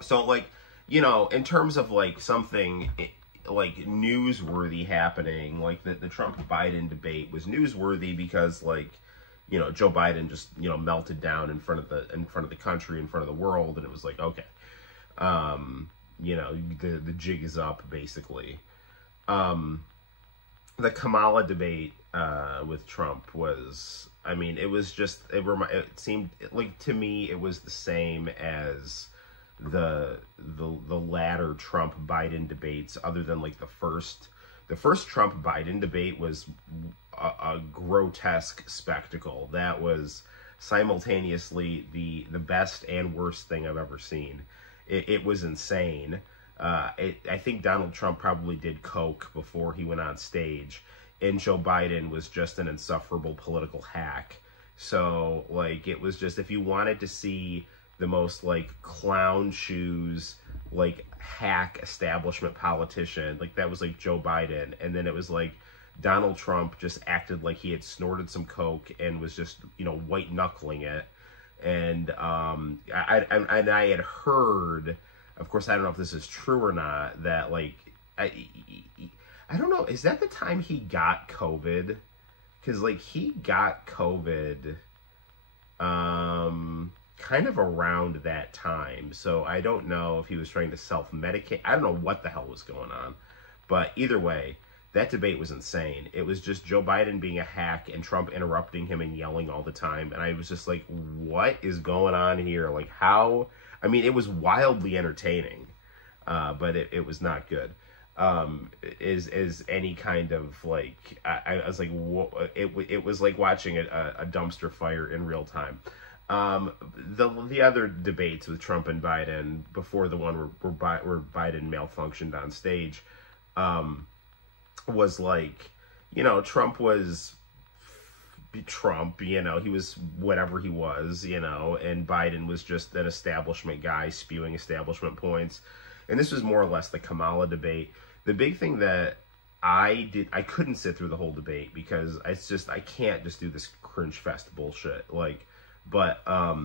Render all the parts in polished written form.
So, like, you know, in terms of, like, something, like, newsworthy happening, like, the Trump-Biden debate was newsworthy because, like, you know, Joe Biden just, you know, melted down in front of the country, in front of the world, and it was like, okay, you know, the jig is up, basically. The Kamala debate with Trump was, I mean, it was just, it seemed, like, to me, it was the same as the latter Trump-Biden debates, other than, like, the first Trump-Biden debate was a grotesque spectacle. That was simultaneously the best and worst thing I've ever seen. It was insane. I think Donald Trump probably did coke before he went on stage, and Joe Biden was just an insufferable political hack. So, like, it was just, if you wanted to see the most, like, clown shoes, like, hack establishment politician, like, that was, like, Joe Biden. And then it was, like, Donald Trump just acted like he had snorted some coke and was just, you know, white-knuckling it. And I had heard, of course, I don't know if this is true or not, that, like, I don't know, is that the time he got COVID? Because, like, he got COVID kind of around that time. So I don't know if he was trying to self-medicate. I don't know what the hell was going on. But either way, that debate was insane. It was just Joe Biden being a hack and Trump interrupting him and yelling all the time. And I was just like, what is going on here? Like, how? I mean, it was wildly entertaining, but it was not good. Is any kind of, like, I was like, it was like watching a dumpster fire in real time. The other debates with Trump and Biden before the one where Biden malfunctioned on stage, was like, you know, Trump was Trump, you know, he was whatever he was, you know, and Biden was just an establishment guy spewing establishment points. And this was more or less the Kamala debate. The big thing that I couldn't sit through the whole debate because it's just, I can't just do this cringe fest bullshit. Like, but, at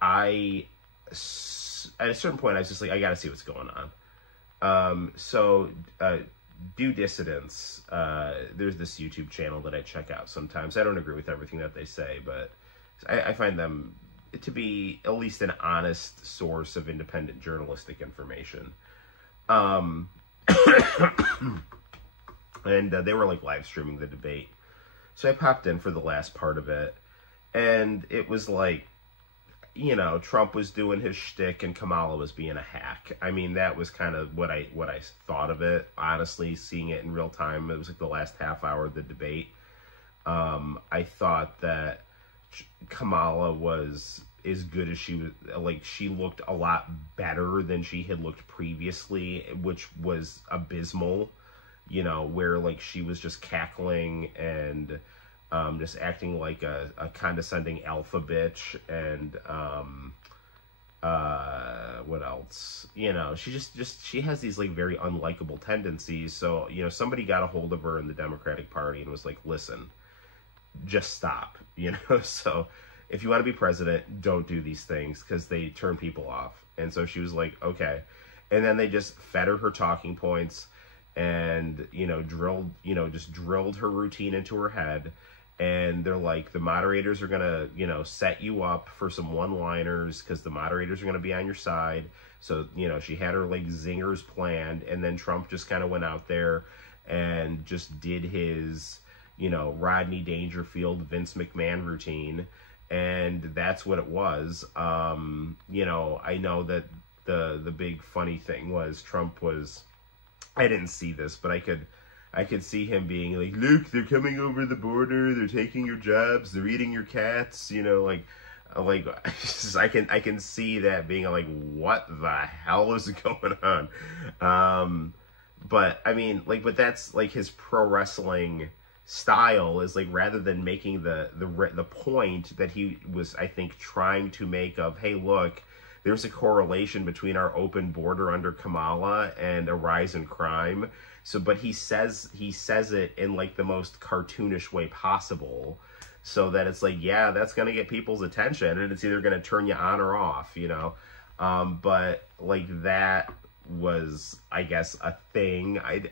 a certain point, I was just like, I gotta see what's going on. Due Dissidents, there's this YouTube channel that I check out sometimes. I don't agree with everything that they say, but I find them to be at least an honest source of independent journalistic information. And they were, like, live streaming the debate. So I popped in for the last part of it, and it was like, you know, Trump was doing his shtick and Kamala was being a hack. I mean, that was kind of what I thought of it. Honestly, seeing it in real time, it was like the last half hour of the debate. I thought that Kamala was as good as she was. Like, she looked a lot better than she had looked previously, which was abysmal. You know, where, like, she was just cackling and just acting like a condescending alpha bitch, and what else? You know, she has these, like, very unlikable tendencies. So, you know, somebody got a hold of her in the Democratic Party and was like, listen, just stop, you know? So if you want to be president, don't do these things because they turn people off. And so she was like, okay. And then they just fed her talking points and, you know, just drilled her routine into her head. And they're like, the moderators are going to, you know, set you up for some one-liners because the moderators are going to be on your side. So, you know, she had her, like, zingers planned. And then Trump just kind of went out there and just did his, you know, Rodney Dangerfield, Vince McMahon routine. And that's what it was. You know, I know that the big funny thing was Trump was, I didn't see this, but I could see him being like, look, they're coming over the border, they're taking your jobs, they're eating your cats, you know, like I can see that being like, what the hell is going on? But I mean, like, but that's like his pro wrestling style is like, rather than making the point that he was, I think, trying to make of, hey, look, there's a correlation between our open border under Kamala and a rise in crime. So, but he says it in, like, the most cartoonish way possible, so that it's like, yeah, that's going to get people's attention, and it's either going to turn you on or off, you know? But like that was, I guess, a thing. I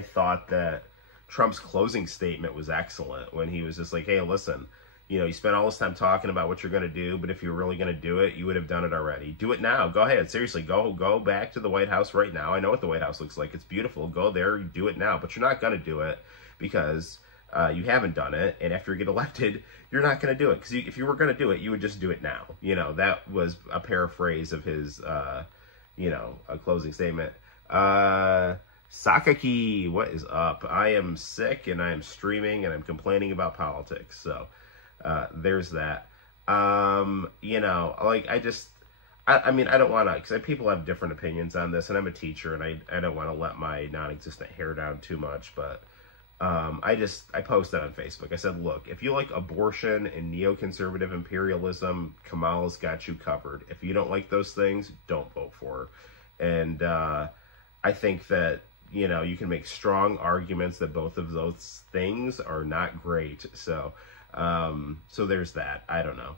thought that Trump's closing statement was excellent when he was just like, hey, listen, you spent all this time talking about what you're going to do, but if you're really going to do it, you would have done it already. Do it now. Go ahead. Seriously, go back to the White House right now. I know what the White House looks like. It's beautiful. Go there, do it now. But you're not going to do it because you haven't done it. And after you get elected, you're not going to do it. Because if you were going to do it, you would just do it now. That was a paraphrase of his, a closing statement. Sakaki, what is up? I am sick and I am streaming and I'm complaining about politics. So there's that. I don't want to, because people have different opinions on this, and I'm a teacher, and I don't want to let my non-existent hair down too much, but I posted on Facebook. I said, look, if you like abortion and neoconservative imperialism, Kamala's got you covered. If you don't like those things, don't vote for her. And I think that, you can make strong arguments that both of those things are not great. So there's that. I don't know.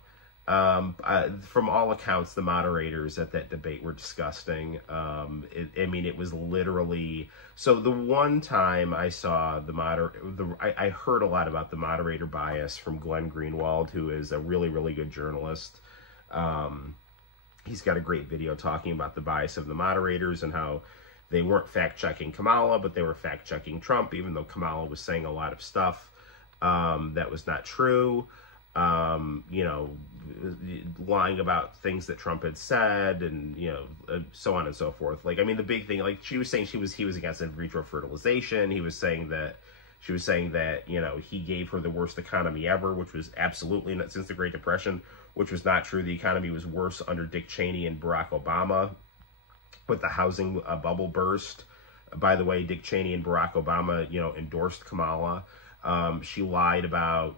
From all accounts, the moderators at that debate were disgusting. It was literally, so the one time I saw I heard a lot about the moderator bias from Glenn Greenwald, who is a really, really good journalist. He's got a great video talking about the bias of the moderators and how they weren't fact-checking Kamala, but they were fact-checking Trump, even though Kamala was saying a lot of stuff that was not true. Lying about things that Trump had said, and so on and so forth. The big thing, she was saying he was against in vitro fertilization. She was saying that he gave her the worst economy ever, which was absolutely not, since the Great Depression, which was not true. The economy was worse under Dick Cheney and Barack Obama, with the housing bubble burst. By the way, Dick Cheney and Barack Obama, endorsed Kamala. She lied about,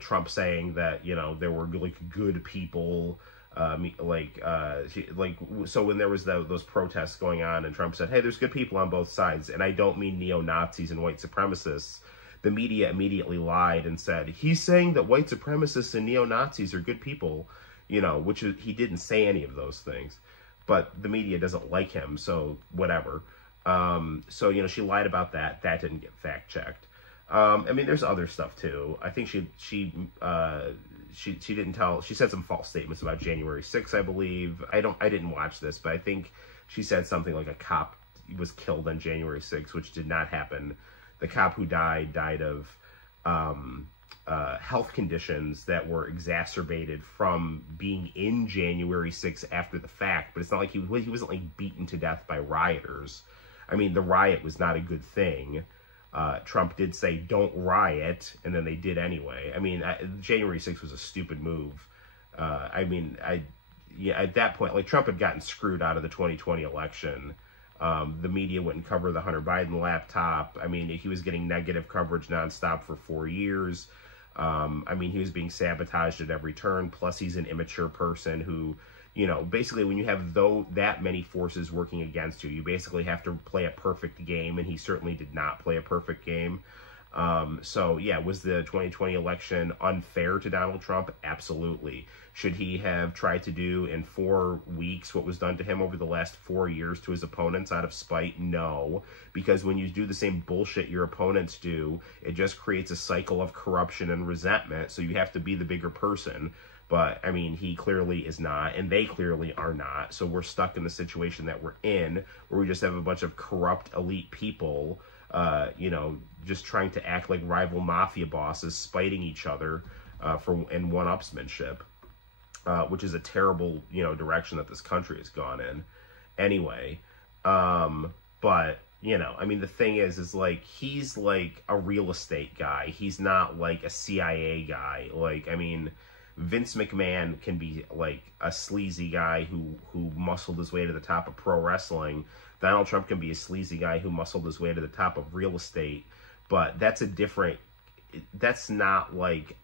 Trump saying that, there were good people, so when there was those protests going on and Trump said, hey, there's good people on both sides, and I don't mean neo-Nazis and white supremacists, the media immediately lied and said, he's saying that white supremacists and neo-Nazis are good people, which he didn't say any of those things, but the media doesn't like him, so whatever. She lied about that. That didn't get fact-checked. There's other stuff too. I think she didn't tell, she said some false statements about January 6th, I believe. I didn't watch this, but I think she said something like a cop was killed on January 6th, which did not happen. The cop who died of, health conditions that were exacerbated from being in January 6th after the fact, but it's not like he wasn't beaten to death by rioters. The riot was not a good thing. Trump did say, don't riot, and then they did anyway. January 6th was a stupid move. At that point, Trump had gotten screwed out of the 2020 election. The media wouldn't cover the Hunter Biden laptop. He was getting negative coverage nonstop for 4 years. He was being sabotaged at every turn. Plus, he's an immature person who, basically when you have that many forces working against you, you basically have to play a perfect game, and he certainly did not play a perfect game. Was the 2020 election unfair to Donald Trump? Absolutely. Should he have tried to do in 4 weeks what was done to him over the last 4 years to his opponents out of spite? No, because when you do the same bullshit your opponents do, it just creates a cycle of corruption and resentment, so you have to be the bigger person. But, he clearly is not, and they clearly are not, so we're stuck in the situation that we're in, where we just have a bunch of corrupt elite people, just trying to act like rival mafia bosses, spiting each other in one-upsmanship, which is a terrible, direction that this country has gone in. Anyway, but, the thing is he's a real estate guy. He's not a CIA guy. Vince McMahon can be a sleazy guy who muscled his way to the top of pro wrestling. Donald Trump can be a sleazy guy who muscled his way to the top of real estate. But that's not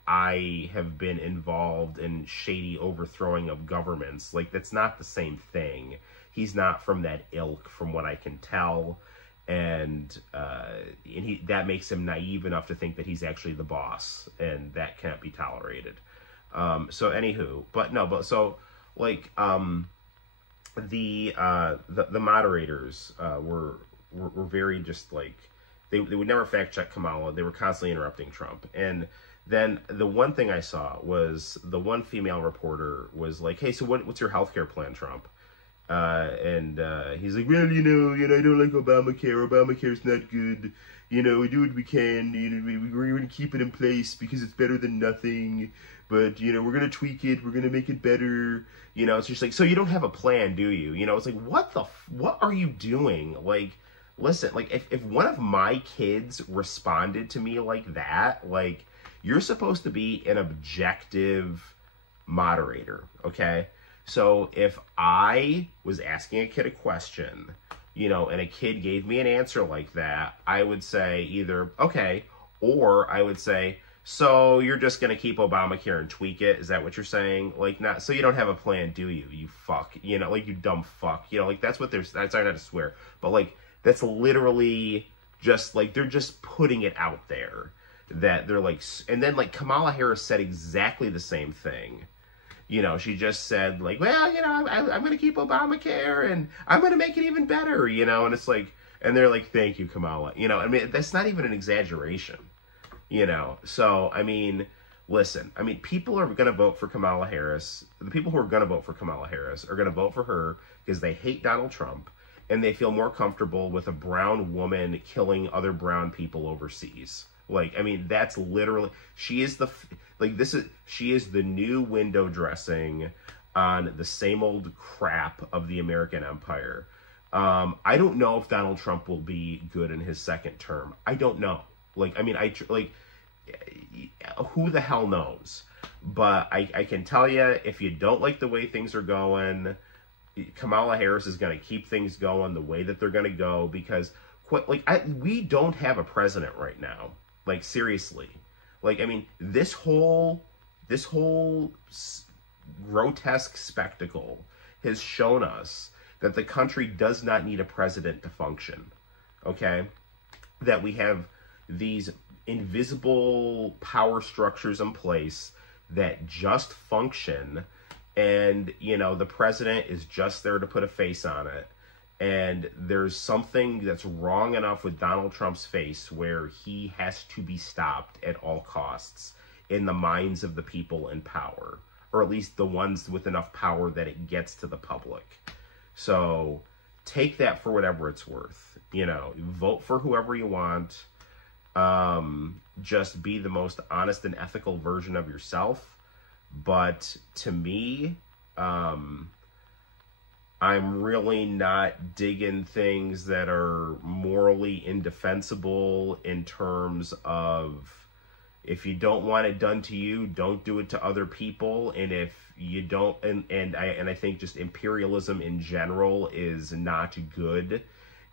I have been involved in shady overthrowing of governments. That's not the same thing. He's not from that ilk, from what I can tell. And that makes him naive enough to think that he's actually the boss, and that can't be tolerated. So anywho, like, the moderators were very just like, they would never fact check Kamala. They were constantly interrupting Trump. And then the one thing I saw was the one female reporter was like, "Hey, so what's your healthcare plan, Trump?" And he's like, "Well, I don't like Obamacare. Obamacare's not good. We do what we can. We're going to keep it in place because it's better than nothing. But, we're going to tweak it. We're going to make it better." It's just like, so you don't have a plan, do you? It's like, what are you doing? Like, listen, like, if one of my kids responded to me like that, like, you're supposed to be an objective moderator, okay? So if I was asking a kid a question, and a kid gave me an answer like that, I would say either, okay, or I would say, so you're just going to keep Obamacare and tweak it? Is that what you're saying? Like, not, so you don't have a plan, do you? You fuck, like, you dumb fuck. Like, that's what that's not to swear, but like, that's literally just like, they're just putting it out there that they're like, and then like Kamala Harris said exactly the same thing. She just said like, well, I'm going to keep Obamacare and I'm going to make it even better, and it's like, and they're like, thank you, Kamala. I mean, that's not even an exaggeration, So, I mean, listen, I mean, people are going to vote for Kamala Harris. The people who are going to vote for Kamala Harris are going to vote for her because they hate Donald Trump and they feel more comfortable with a brown woman killing other brown people overseas. Like, I mean, that's literally, she is the new window dressing on the same old crap of the American empire. I don't know if Donald Trump will be good in his second term. I don't know. Like, I mean, who the hell knows? But I can tell you, if you don't like the way things are going, Kamala Harris is going to keep things going the way that they're going to go because, we don't have a president right now. Like, seriously. Like, I mean, this whole grotesque spectacle has shown us that the country does not need a president to function, okay? That we have these invisible power structures in place that just function, and, the president is just there to put a face on it. And there's something that's wrong enough with Donald Trump's face where he has to be stopped at all costs in the minds of the people in power, or at least the ones with enough power that it gets to the public. So take that for whatever it's worth. Vote for whoever you want. Just be the most honest and ethical version of yourself. But to me, I'm really not digging things that are morally indefensible in terms of, if you don't want it done to you, don't do it to other people. And if you don't, and I think just imperialism in general is not good.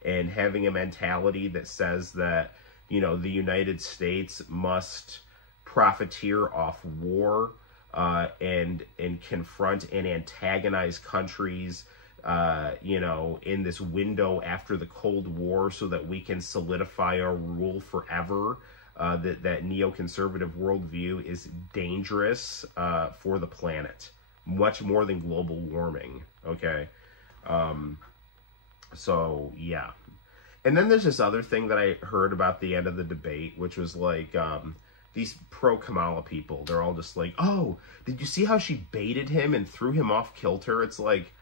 And having a mentality that says that, the United States must profiteer off war, and confront and antagonize countries, in this window after the Cold War so that we can solidify our rule forever. That neoconservative worldview is dangerous for the planet, much more than global warming, okay? So, yeah. And then there's this other thing that I heard about the end of the debate, which was like, these pro-Kamala people, they're all just like, oh, did you see how she baited him and threw him off kilter? It's like,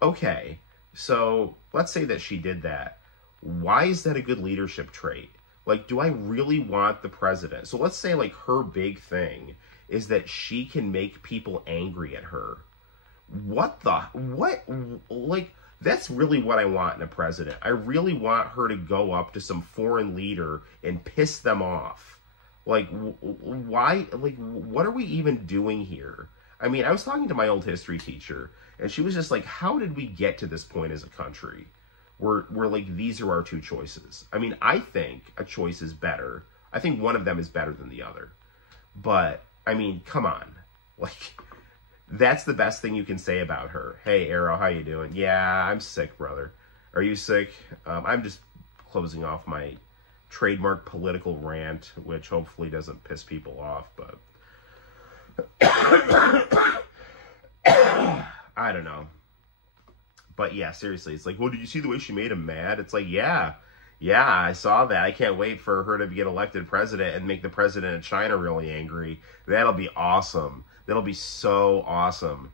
okay, so let's say that she did that. Why is that a good leadership trait? Like, do I really want the president? So let's say, like, her big thing is that she can make people angry at her. What, like, that's really what I want in a president. I really want her to go up to some foreign leader and piss them off. Like, why, like, what are we even doing here? I mean, I was talking to my old history teacher, and she was just like, how did we get to this point as a country? Where like, these are our two choices. I mean, I think a choice is better. I think one of them is better than the other. But, I mean, come on. Like, that's the best thing you can say about her. Hey, Arrow, how you doing? Yeah, I'm sick, brother. Are you sick? I'm just closing off my trademark political rant, which hopefully doesn't piss people off, but I don't know. But yeah, seriously, it's like, well, did you see the way she made him mad? It's like, yeah, I saw that. I can't wait for her to get elected president and make the president of China really angry. That'll be awesome. That'll be so awesome.